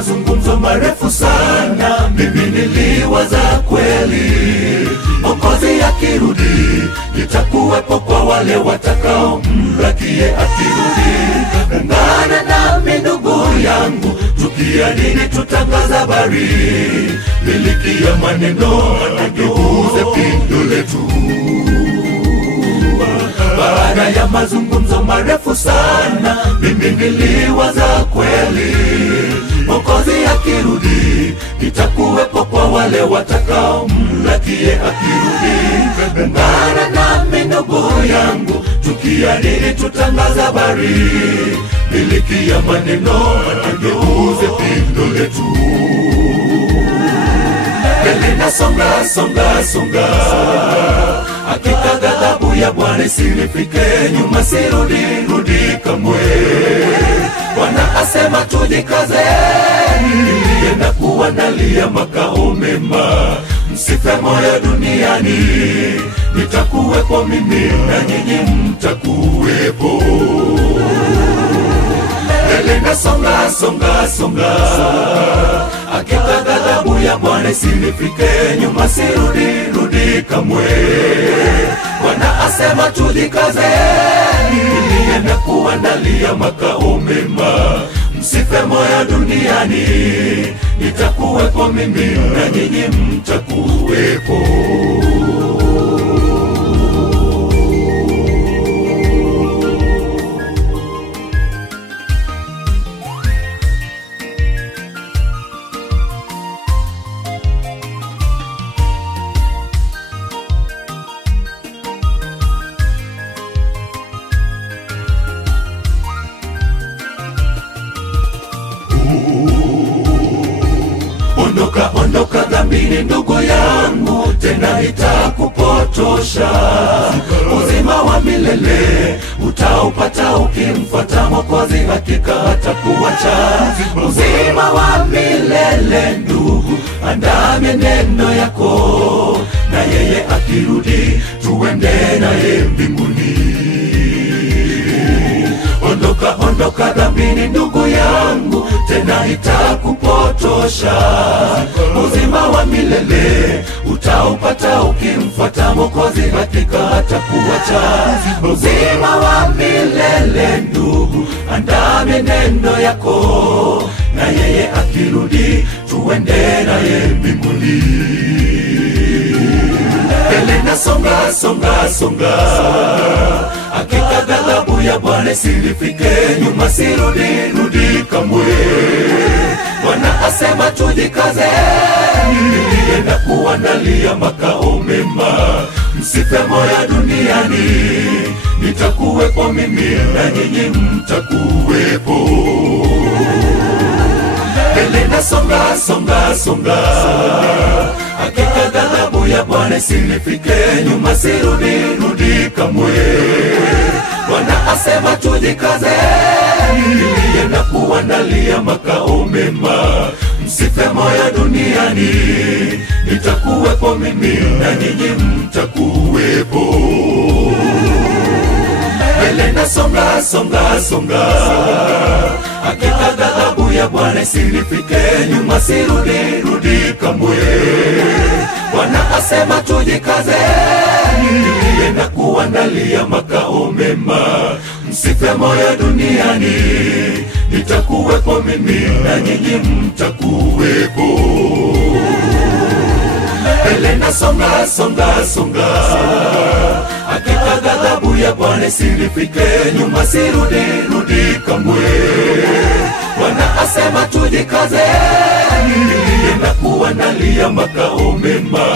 mazungumzo marefu sana, mimi niliwaza kweli Mwokozi akirudi nitakuwepo kwa wale watakao mlakie akirudi. Ungana nami ndugu yangu, tukiamini tutangaza habari, miliki ya maneno tugeuze pindo letu. Baada ya mazungumzo marefu sana, mimi niliwaza kweli Mwokozi akirudi nitakuwepo kwa wale watakao mlakie akirudi. Ungana nami ndugu yangu, tukiamini tutangaza habari, miliki ya maneno tugeuze pindo letu. Mbele nasonga songa songa, hakika ghadhabu ya Bwana isinifike, nyuma sirudi rudi kamwe. Bwana asema tujikaze, nilienda kuandalia makao mema, msife moyo duniani, nitakuwepo mimi na nyinyi mtakuwepo. Mbele nasonga songa songa, hakika ghadhabu ya Bwana isinifike, nyuma sirudi rudi kamwe. Bwana asema tujikaze, nilienda kuandalia makao mema, msife moyo duniani, nitakuwepo mimi na nyinyi mtakuwepo. Ondoka ondoka dhambini ndugu yangu, tena itakupotosha. Uzima wa milele utaupata ukimfuata Mwokozi, hakika hatakuacha. Uzima wa milele ndugu, andaa mienendo yako, na yeye akirudi tuende naye mbinguni. Ondoka ondoka dhambini ndugu yangu, tena itakupotosha. Uzima wa milele utaupata ukimfuata Mwokozi, hakika hatakuacha. Uzima wa milele ndugu, andaa mienendo yako, na yeye akirudi tuende naye mbinguni. Mbele nasonga songa songa, hakika ghadhabu ya Bwana isinifike, nyuma sirudi rudi kamwe. Bwana asema tujikaze, nilienda kuandalia makao mema, msife moyo duniani, nitakuwepo mimi na nyinyi mtakuwepo. Mbele nasonga songa songa, hakika ghadhabu ya Bwana isinifike, nyuma sirudi rudi kamwe. Bwana asema tujikaze, nilienda kuandalia makao mema, msife moyo duniani, nitakuwepo mimi na nyinyi mtakuwepo. Mbele nasonga songa songa, hakika ghadhabu ya Bwana isinifike, nyuma sirudi rudi kamwe. Bwana asema tujikaze, nilienda kuandalia makao mema, msife moyo duniani, nitakuwepo mimi na nyinyi mtakuwepo. Mbele nasonga songa songa, hakika ghadhabu ya Bwana isinifike, nyuma sirudi rudi kamwe. Bwana asema tujikaze, nilienda kuandalia makao mema,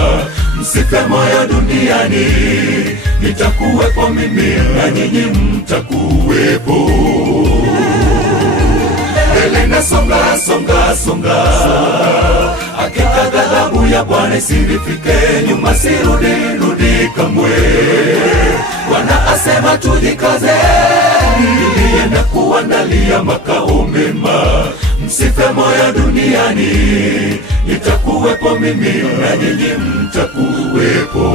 msife moyo duniani, nitakuwepo mimi na nyinyi mtakuwepo. Mbele nasonga songa songa, hakika ghadhabu ya Bwana isinifike, nyuma sirudi rudi kamwe. Bwana asema tujikaze, nilienda kuandalia makao mema, msife moyo duniani, nitakuwepo mimi na nyinyi mtakuwepo.